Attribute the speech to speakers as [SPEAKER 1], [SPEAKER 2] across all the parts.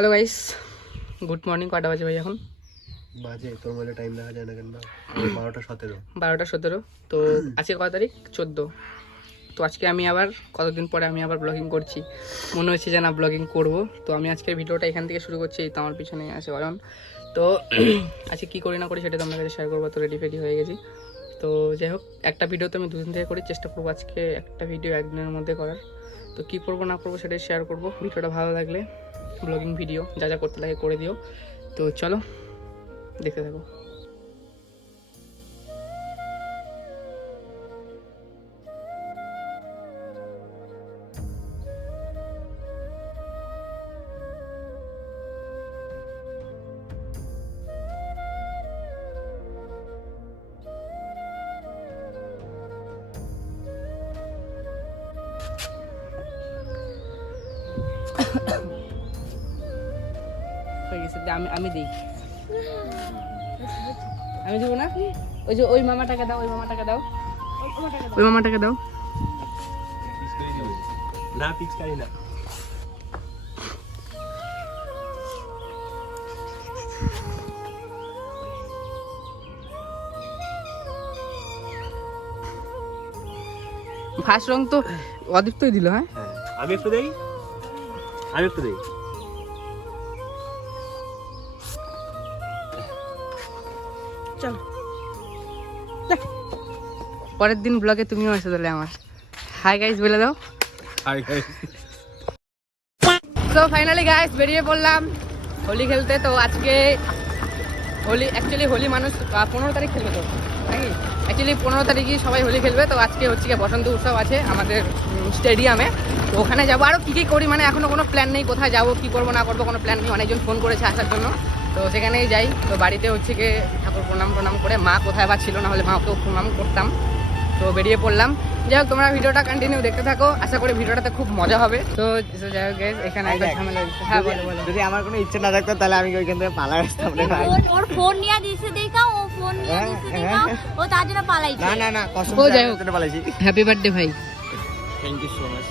[SPEAKER 1] Hello guys good morning কটা বাজে ভাই এখন?
[SPEAKER 2] বাজে তোর মনে টাইম দেখা যায় না কেন? বারোটা সতেরো।
[SPEAKER 1] বারোটা সতেরো। তো আজকে কত তারিখ? চোদ্দ। তো আজকে আমি আবার কতদিন পরে আমি আবার ব্লগিং করছি। মনে হচ্ছে যে না ব্লগিং করব। তো আমি আজকের ভিডিওটা এখান থেকে শুরু করছি এই তো আমার পিছনে আছে অয়ন তো আজকে কী করি না করি সেটা তোমাদের কাছে শেয়ার করব তো রেডি ফেডি হয়ে গেছি। তো যাই হোক একটা ভিডিও তো আমি দুদিন থেকে করি চেষ্টা করব আজকে একটা ভিডিও একদিনের মধ্যে করার। তো কী করব না করব সেটাই শেয়ার করব ভিডিওটা ভালো লাগলে। ব্লগিং ভিডিও যা যা করতে লাগে করে দিও। তো চলো দেখতে থাকো। হয়ে গেছে আমি আমি দিই। আমি দেবো না? ওই যে ওই মামাটাকে দাও ওই মামাটাকে দাও। ওই মামাটাকে দাও।
[SPEAKER 2] না পিচকারি না।
[SPEAKER 1] ফার্স্ট রং তো অদীপ্তই দিল হ্যাঁ?
[SPEAKER 2] হ্যাঁ আমি একটু দেই? আমি একটু দেই?
[SPEAKER 1] চলো। পরের দিন ব্লগে তুমিও এসে দিলে আমার। হাই গাইস বলে দাও। হাই গাইস তো ফাইনালি গাইস বেরিয়ে পড়লাম হোলি খেলতে। তো আজকে হোলি অ্যাকচুয়ালি হোলি মানুষ পনেরো তারিখ খেলবে তো নাকি? অ্যাকচুয়ালি পনেরো তারিখই সবাই হোলি খেলবে। তো আজকে হচ্ছে গিয়ে বসন্ত উৎসব আছে আমাদের স্টেডিয়ামে তো ওখানে যাব। আরও কী কী করি মানে এখনও কোনো প্ল্যান নেই কোথায় যাব কী করব না করব কোনো প্ল্যান নেই। অনেকজন ফোন করেছে আসার জন্য। তো সেখানেই যাই। তো বাড়িতে হচ্ছে গিয়ে ঠাকুর প্রণাম প্রণাম করে মা কোথায় বা ছিল না হলে মা ওকেও প্রণাম করতাম। তো বেরিয়ে পড়লাম। যাই হোক তোমরা ভিডিওটা কন্টিনিউ দেখতে থাকো। আশা করি ভিডিওটাতে খুব মজা হবে। তো যাই হোক এখানে একটা ঝামেলা হ্যাঁ বলো বলো।
[SPEAKER 3] যদি আমার কোনো ইচ্ছে না থাকতো তাহলে আমি ওইখান থেকে পালা আসতাম রে ভাই।
[SPEAKER 4] ওর ফোন নিয়ে দিছে দেখা ও ফোন নিয়ে
[SPEAKER 3] হ্যাঁ,
[SPEAKER 4] দিছে
[SPEAKER 3] হ্যাঁ।
[SPEAKER 4] দেখা ও তার জন্য পালাইছে।
[SPEAKER 3] না না না কসম
[SPEAKER 1] ও, যাই হোক।
[SPEAKER 3] পালাইছি।
[SPEAKER 1] হ্যাপি বার্থডে ভাই।
[SPEAKER 3] থ্যাংক ইউ সো মাচ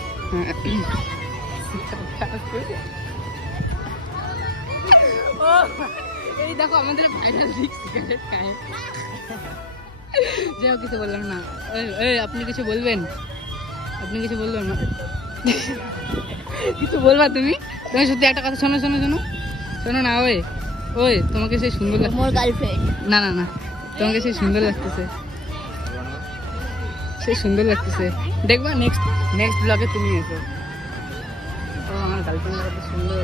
[SPEAKER 1] এই দেখো আমাদের ফাইনাল দিক সিগারেট খায়। যাও কিছু বললাম না। এই, আপনি কিছু বলবেন? আপনি কিছু বলবেন না? কিছু বলবা তুমি? তুমি সত্যি একটা কথা শোনো শোনো শোনো। শোনো না ওই ওই তোমাকে সেই সুন্দর লাগছে না না না তোমাকে সেই সুন্দর লাগতেছে। সেই সুন্দর লাগতেছে। দেখবা নেক্সট নেক্সট ব্লগে তুমি এসো। আমার গার্লফ্রেন্ড সুন্দর।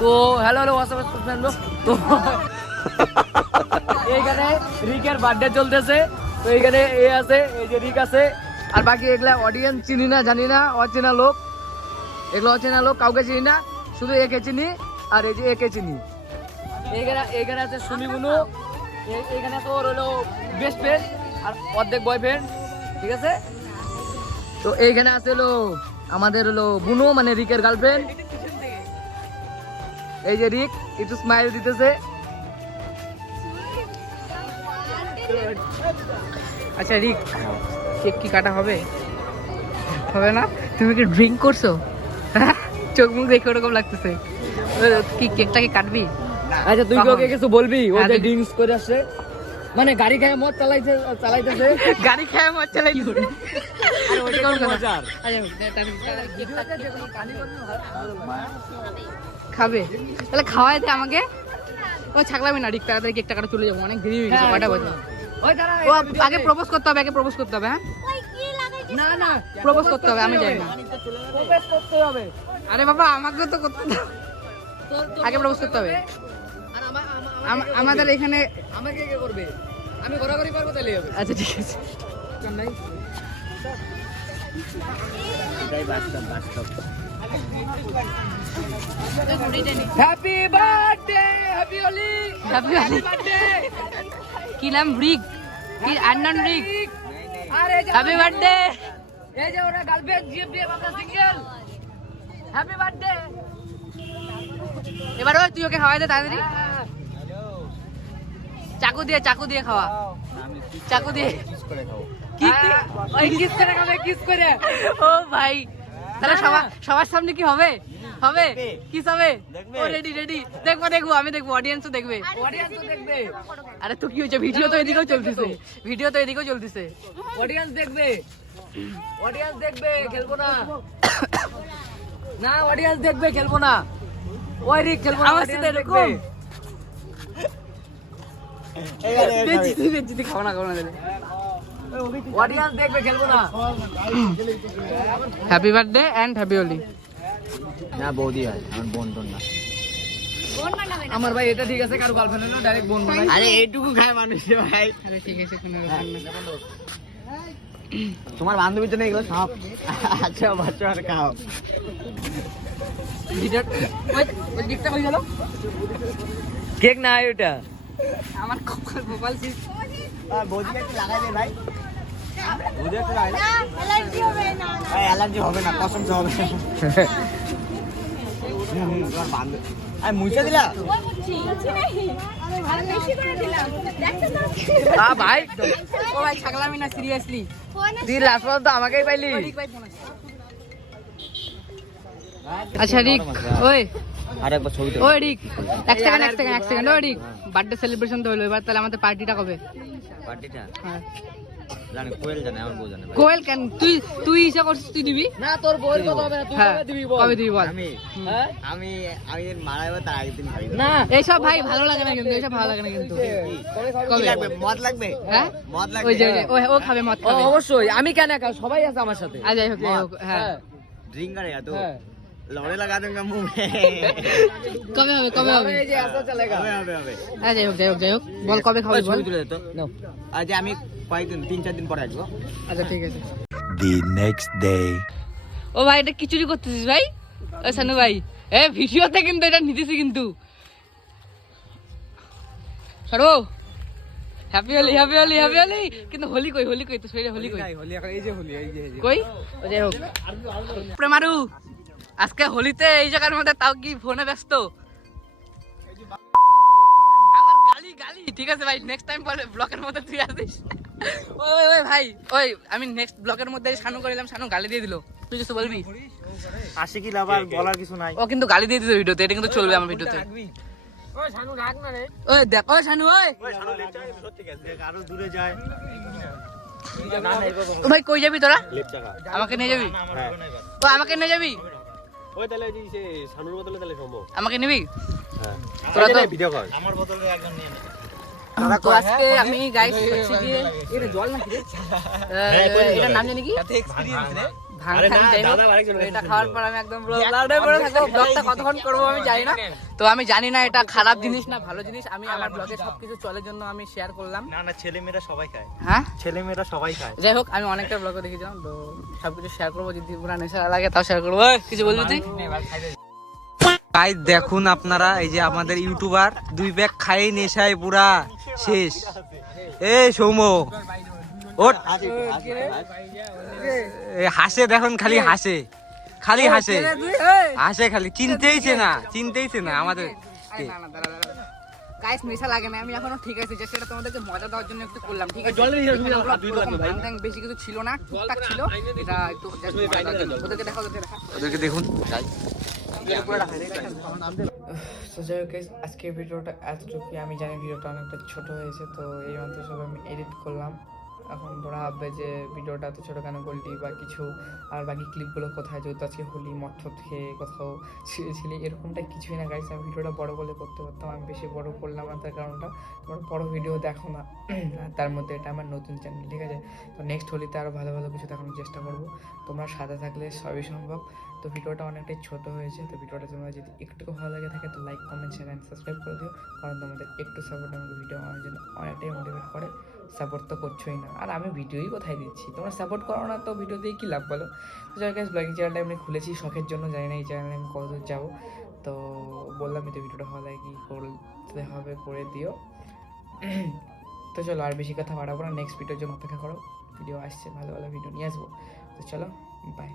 [SPEAKER 1] তো হ্যালো হ্যালো হোয়াটসঅ্যাপ ফ্রেন্ড তো এইখানে রিকের বার্থডে চলতেছে। তো এইখানে এ আছে এই যে রিক আছে। আর বাকি এগুলা অডিয়েন্স চিনি না জানি না অচেনা লোক। এগুলো অচেনা লোক কাউকে চিনি না শুধু একে চিনি আর এই যে একে চিনি। এইখানে এইখানে আছে সুমি বুনু। এই- এইখানে তো ওর হলো বেস্ট ফ্রেন্ড আর অর্ধেক বয়ফ্রেন্ড ঠিক আছে? তো এইখানে আছে হলো আমাদের হলো বুনু মানে রিকের গার্লফ্রেন্ড এই যে রিক একটু স্মাইল দিতেছে। আচ্ছা রিক কেক কি কাটা হবে? হবে না? তুমি কি ড্রিঙ্ক করছ? চোখ মুখ দেখে ওরকম লাগতেছে। কি কেকটাকে কাটবি? আচ্ছা তুই ওকে কিছু বলবি? ও যে ড্রিঙ্কস করে আসছে। মানে গাড়ি খায় মদ চালাইছে চালাইতেছে। গাড়ি খায় মদ চালাইছে। আর কথা খাবে। তাহলে খাওয়াই দে আমাকে। ও ছাগলামি না ঠিক তাড়াতাড়ি কেকটা কাটা চলে যাব। অনেক দেরি হয়ে গেছে কটা বাজে। ও আগে প্রপোজ করতে হবে আগে প্রপোজ করতে হবে হ্যাঁ?
[SPEAKER 4] ওই কি লাগাইছে
[SPEAKER 1] না না প্রপোজ করতে হবে আমি জানি না। প্রপোজ করতে হবে। আরে বাবা আমাকে তো করতে দাও। আগে প্রপোজ করতে হবে? আমাদের এখানে আমাকে কে করবে? আমি ঘোরাঘুরি করব তাহলে আচ্ছা ঠিক আছে।
[SPEAKER 3] এটাই বাস্তব বাস্তব
[SPEAKER 1] happy birthday happy Holi happy Holi কি নাম রিক কি আন্নন রিক হ্যাপি বার্থডে এই যে ওরা গার্লফ্রেন্ড জিএফ দিয়ে আমরা সিঙ্গেল হ্যাপি বার্থডে এবার ওই তুই ওকে খাওয়াই দে তাড়াতাড়ি। চাকু দিয়ে চাকু দিয়ে খাওয়া। চাকু দিয়ে।
[SPEAKER 3] কিস করে
[SPEAKER 1] কি কি করে খাবে কিস করে। ও ভাই। তাহলে সবার সবার সামনে কি হবে? হবে। কি হবে? ও রেডি রেডি দেখব দেখব আমি দেখব অডিয়েন্সও দেখবে। অডিয়েন্সও দেখবে। আরে তো কি হয়েছে? ভিডিও তো এদিকেও চলতেছে। ভিডিও তো এদিকেও চলতেছে।
[SPEAKER 5] অডিয়েন্স দেখবে। অডিয়েন্স দেখবে খেলব না। না অডিয়েন্স দেখবে খেলব না। ওই খেলব না
[SPEAKER 1] আমার সাথে এরকম? খাব না খাব না
[SPEAKER 5] অডিয়েন্স দেখবে খেলব না
[SPEAKER 1] happy birthday and happy Holi
[SPEAKER 3] না বৌদি হয় আমার বোন টোন না।
[SPEAKER 4] বোন বানাবে না
[SPEAKER 5] আমার ভাই এটা ঠিক আছে কারও গার্লফ্রেন্ড হলো ডাইরেক্ট বোন বানাই
[SPEAKER 3] আরে এইটুকু খায় মানুষ ভাই।
[SPEAKER 1] আরে ঠিক আছে কোনো
[SPEAKER 3] তোমার বান্ধবীর জন্য এগুলো সব। আচ্ছা বাচ্চা আর খাও।
[SPEAKER 5] কেক না ওটা।
[SPEAKER 1] আমার কপাল কপাল sis।
[SPEAKER 3] একটু লাগাই দে ভাই। বৌদি একটু লাগাই
[SPEAKER 4] অ্যালার্জি হবে না
[SPEAKER 3] কসম হবে
[SPEAKER 5] আমাকেই পাইলি।
[SPEAKER 1] আচ্ছা রিক ওই।
[SPEAKER 3] আর ছবি
[SPEAKER 1] ওই রিক এক সেকেন্ড এক সেকেন্ড এক সেকেন্ড ওই রিক বার্থডে সেলিব্রেশন তো হলো এবার তাহলে আমাদের পার্টিটা কবে?
[SPEAKER 3] পার্টিটা
[SPEAKER 1] হ্যাঁ।
[SPEAKER 3] কোয়েল জানে আমার বউ জানে।
[SPEAKER 1] কোয়েল কেন? তুই তুই ইচ্ছা করছিস তুই দিবি?
[SPEAKER 5] না তোর কথা হবে না তুই
[SPEAKER 1] হ্যাঁ,
[SPEAKER 5] দিবি বল?
[SPEAKER 1] কবে দিবি বল?
[SPEAKER 3] আমি
[SPEAKER 5] হ্যাঁ?
[SPEAKER 3] আমি আমি মারা তার আগের দিন
[SPEAKER 5] না।
[SPEAKER 1] ভাই ভালো লাগে না কিন্তু এইসব ভালো লাগে না কিন্তু।
[SPEAKER 5] কবে?
[SPEAKER 3] লাগবে? মদ লাগবে?
[SPEAKER 1] হ্যাঁ?
[SPEAKER 3] মদ লাগবে।
[SPEAKER 1] ওই যে ও খাবে মদ খাবে।
[SPEAKER 5] অবশ্যই। আমি কেন সবাই আছে আমার সাথে।
[SPEAKER 1] আচ্ছা, হ্যাঁ।,
[SPEAKER 5] হ্যাঁ।
[SPEAKER 3] ড্রিঙ্কার এত। হ্যাঁ। লড়ে লাগা
[SPEAKER 1] কবে হবে কবে হবে?
[SPEAKER 5] এই
[SPEAKER 1] হ্যাঁ, যাই হোক যাই হোক যাই হোক। বল কবে খাবে বল?
[SPEAKER 3] আজ আমি কয়েকদিন তিন চার দিন পরে আসব।
[SPEAKER 1] আচ্ছা ঠিক আছে।
[SPEAKER 6] দি নেক্সট ডে
[SPEAKER 1] ও ভাই এটা খিচুড়ি করতেছিস ভাই? ও সানু ভাই। এ ভিডিওতে কিন্তু এটা নিতেছি কিন্তু। সরো। Happy Holi happy Holi happy Holi কিন্তু হোলি কই হোলি কই? তো শরীরে হোলি কই?
[SPEAKER 3] হোলি এই যে হোলি এই যে
[SPEAKER 1] কই? ও যাই হোক। প্রেমারু। আজকে হোলিতে এই জায়গার মধ্যে তাও কি ফোনে ব্যস্ত? আবার গালি গালি। ঠিক আছে ভাই নেক্সট টাইম বলে ব্লকের মধ্যে তুই আসিস। ওই ওই, ওই ভাই ওই আমি নেক্সট ব্লকের মধ্যে শানু করিলাম শানু গালি দিয়ে দিল। তুই কিছু বলবি?
[SPEAKER 3] আসে কি আবার বলার কিছু নাই।
[SPEAKER 1] ও কিন্তু গালি দিয়ে দিল ভিডিওতে এটা কিন্তু চলবে আমার ভিডিওতে।
[SPEAKER 5] ওই শানু রাখ না রে।
[SPEAKER 1] ওই দেখ ওই শানু ওই।
[SPEAKER 3] আরও দূরে যায়।
[SPEAKER 1] ভাই কই যাবি তোরা? আমাকে নিয়ে যাবি? ও আমাকে নিয়ে যাবি?
[SPEAKER 2] ওই তাহলে এই যে সানুর বদলে তাহলে সম্ভব।
[SPEAKER 1] আমাকে নিবি?
[SPEAKER 2] হ্যাঁ।
[SPEAKER 1] তোরা তো
[SPEAKER 2] ভিডিও কর।
[SPEAKER 3] আমার বোতলে একজন নিয়ে নে।
[SPEAKER 1] তো আজকে আমি গাইস হচ্ছে গিয়ে
[SPEAKER 5] এটা জল নাকি রে?
[SPEAKER 1] এটা নাম জানি কি? যাই হোক। তো এটা খাওয়ার পর আমি একদম পুরো লাউডে পড়ে থাকব। ব্লগটা কতক্ষণ করব আমি জানি না। তো আমি জানি না এটা খারাপ জিনিস না ভালো জিনিস। আমি আমার ব্লগে সবকিছু চলার জন্য আমি শেয়ার করলাম।
[SPEAKER 3] না না ছেলে মেয়েরা সবাই খায়।
[SPEAKER 1] হ্যাঁ?
[SPEAKER 3] ছেলে মেয়েরা সবাই খায়।
[SPEAKER 1] যাই হোক আমি অনেকটা ব্লগে দেখেছিলাম তো সবকিছু শেয়ার করব যদি পুরো নেশা লাগে তাও শেয়ার করব। কিছু বলবি তুই?
[SPEAKER 7] তাই দেখুন আপনারা এই যে আমাদের ইউটিউবার দুই ব্যাগ খাই নেশায় পুরা শেষ। এ সৌম ওট হাসে দেখুন খালি হাসে। খালি হাসে। হাসে খালি চিনতেইছে না চিনতেইছে না আমাদের।
[SPEAKER 1] গাইস নেশা লাগে না আমি এখনও ঠিক আছে যে সেটা তোমাদেরকে মজা দেওয়ার জন্য একটু করলাম ঠিক আছে?
[SPEAKER 2] জলের হিসাব
[SPEAKER 1] এখানে
[SPEAKER 2] মিলাও,
[SPEAKER 1] ওগুলো
[SPEAKER 2] দুই লাগবে ভাই।
[SPEAKER 1] বেশি কিছু ছিল না টুকটাক ছিল। এটা একটু just মজা দেওয়ার জন্য। ওদেরকে দেখা ওদেরকে দেখা
[SPEAKER 7] ওদেরকে
[SPEAKER 1] তো যাই। হোক আজকের ভিডিওটা এতটুকুই। আমি জানি ভিডিওটা অনেকটা ছোট হয়েছে তো এই মাত্র সব আমি এডিট করলাম। এখন তোরা ভাববে যে ভিডিওটা এত ছোটো কেন করলি বা কিছু, আর বাকি ক্লিপগুলো কোথায়? যেহেতু আজকে হোলি টদ খেয়ে কোথাও ছিঁড়েছিলি এরকমটা কিছুই না গাইছে আমি ভিডিওটা বড় বলে করতে পারতাম। আমি বেশি বড় করলাম না, তার কারণটা তোমরা বড় ভিডিও দেখো না। আর তার মধ্যে এটা আমার নতুন চ্যানেল ঠিক আছে? তো নেক্সট হোলিতে আরও ভালো ভালো কিছু দেখানোর চেষ্টা করব। তোমরা সাথে থাকলে সবই সম্ভব। তো ভিডিওটা অনেকটাই ছোট হয়েছে, তো ভিডিওটা তোমরা যদি একটু ভালো লাগে থাকে, তো like comment share and subscribe করে দিও। কারণ তোমাদের একটু সাপোর্ট আমাকে ভিডিও বানানোর জন্য অনেকটাই মোটিভেট করে। সাপোর্ট তো করছোই না। আর আমি ভিডিওই কোথায় দিচ্ছি? তোমরা সাপোর্ট করো না তো ভিডিও দিয়ে কী লাভ বলো? তো যাই হোক ব্লগিং চ্যানেলটা আমি খুলেছি শখের জন্য, জানি না এই চ্যানেলে আমি কতদূর যাব। তো বললাম তো ভিডিওটা ভালো লাগে কি করতে হবে করে দিও। তো চলো আর বেশি কথা বাড়াবো না নেক্সট ভিডিওর জন্য অপেক্ষা করো। ভিডিও আসছে, ভালো ভালো ভিডিও নিয়ে আসব। তো চলো বাই